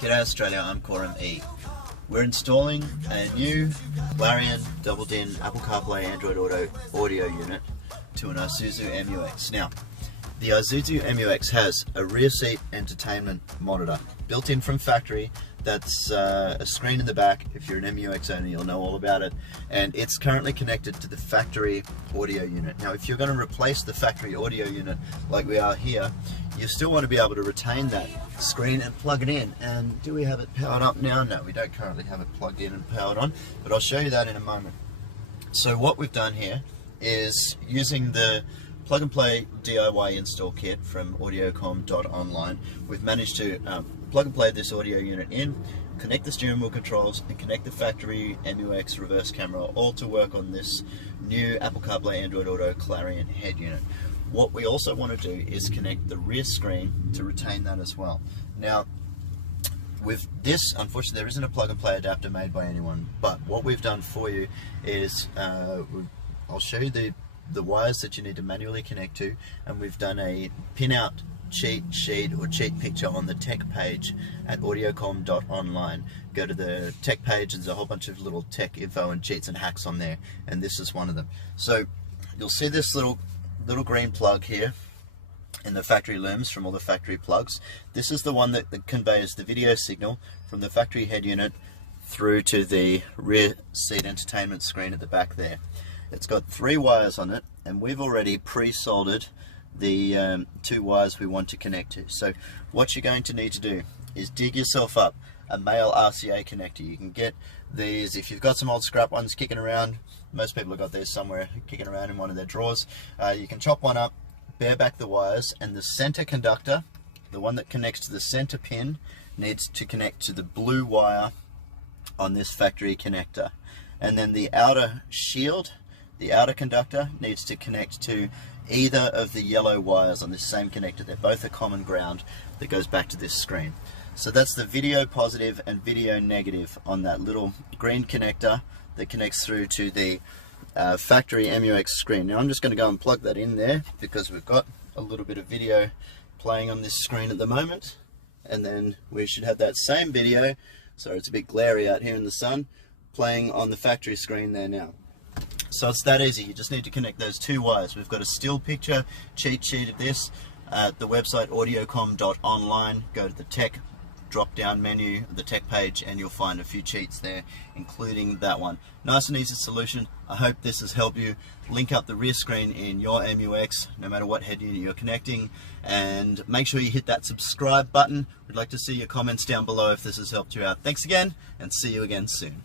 G'day Australia, I'm Korum E. We're installing a new Clarion double-din Apple Carplay Android Auto audio unit to an Isuzu MUX. Now, the Isuzu MUX has a rear seat entertainment monitor built in from factory. That's a screen in the back. If you're an MUX owner, you'll know all about it. And it's currently connected to the factory audio unit. Now, if you're going to replace the factory audio unit like we are here, you still want to be able to retain that screen and plug it in. And do we have it powered up now? No, we don't currently have it plugged in and powered on, but I'll show you that in a moment. So what we've done here is using the plug and play DIY install kit from audiocom.online. We've managed to plug and play this audio unit in, connect the steering wheel controls, and connect the factory MUX reverse camera, all to work on this new Apple CarPlay Android Auto Clarion head unit. What we also want to do is connect the rear screen to retain that as well. Now, with this, unfortunately, there isn't a plug and play adapter made by anyone, but what we've done for you is I'll show you the wires that you need to manually connect to, and we've done a pin-out cheat sheet or cheat picture on the tech page at audiocom.online. Go to the tech page, there's a whole bunch of little tech info and cheats and hacks on there, and this is one of them. So you'll see this little green plug here in the factory looms from all the factory plugs. This is the one that conveys the video signal from the factory head unit through to the rear seat entertainment screen at the back there. It's got 3 wires on it, and we've already pre-soldered the 2 wires we want to connect to. So what you're going to need to do is dig yourself up a male RCA connector. You can get these if you've got some old scrap ones kicking around. Most people have got these somewhere kicking around in one of their drawers. You can chop one up, bare back the wires, and the center conductor, the one that connects to the center pin, needs to connect to the blue wire on this factory connector. And then the outer shield, the outer conductor, needs to connect to either of the yellow wires on this same connector. They're both a common ground that goes back to this screen. So that's the video positive and video negative on that little green connector that connects through to the factory MUX screen. Now I'm just going to go and plug that in there because we've got a little bit of video playing on this screen at the moment, and then we should have that same video, sorry it's a bit glary out here in the sun, playing on the factory screen there now. So it's that easy. You just need to connect those 2 wires. We've got a still picture cheat sheet of this at the website audiocom.online. Go to the tech drop down menu, the tech page, and you'll find a few cheats there, including that one. Nice and easy solution. I hope this has helped you link up the rear screen in your MUX, no matter what head unit you're connecting, and make sure you hit that subscribe button. We'd like to see your comments down below if this has helped you out. Thanks again, and see you again soon.